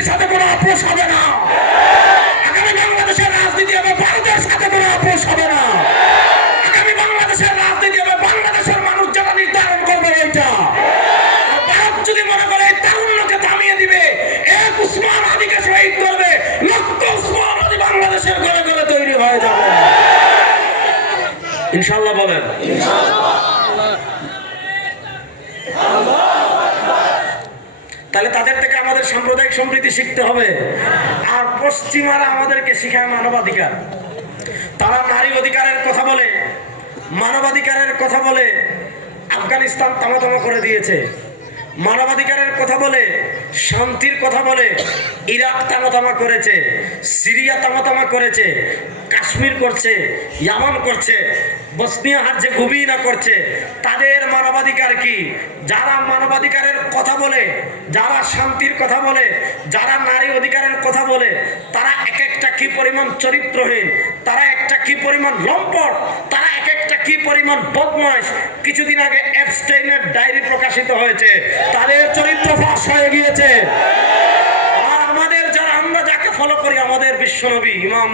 রাজনীতির সাথে কোনো আপোষ হবে না। আগামী বাংলাদেশের রাজনীতি হবে ভারতের সাথে কোনো আপোষ হবে না। আগামী বাংলাদেশের রাজনীতি হবে বাংলাদেশের মানুষ যারা নির্ধারণ করবে এইটা। ভারত যদি মনে করে তারুণ্যকে থামিয়ে দিবে, এক উসমান আলীকে শহীদ করবে, লক্ষ উসমান আলী বাংলাদেশের ঘরে ঘরে তৈরি হয়ে যাবে। ইনশাআল্লাহ বলেন। তাহলে তাদের থেকে আমাদের সাম্প্রদায়িক সম্প্রীতি শিখতে হবে। আর পশ্চিমারা আমাদেরকে শিখায় মানবাধিকার। তারা নারী অধিকারের কথা বলে, মানবাধিকারের কথা বলে। আফগানিস্তান তামাতামা করে দিয়েছে। মানবাধিকারের কথা বলে, শান্তির কথা বলে। ইরাক তামাতামা করেছে, সিরিয়া তামাতামা করেছে, কাশ্মীর করছে, ইয়ামান করছে, বসনিয়া হার্জেগোভিনা করছে। তাদের মানবাধিকার কি? যারা মানবাধিকারের কথা বলে, যারা শান্তির কথা বলে, যারা নারী অধিকারের কথা বলে, তারা এক একটা কি পরিমাণ চরিত্রহীন, তারা একটা কি পরিমাণ লম্পট, তারা এক একটা কি পরিমাণ বদমাশ। কিছুদিন আগে এপস্টাইনের ডায়েরি প্রকাশিত হয়েছে, তাদের চরিত্র ফাঁস হয়ে গিয়েছে। আর আমাদের যারা, আমরা যাকে ফলো করি, আমাদের বিশ্বনবী ইমাম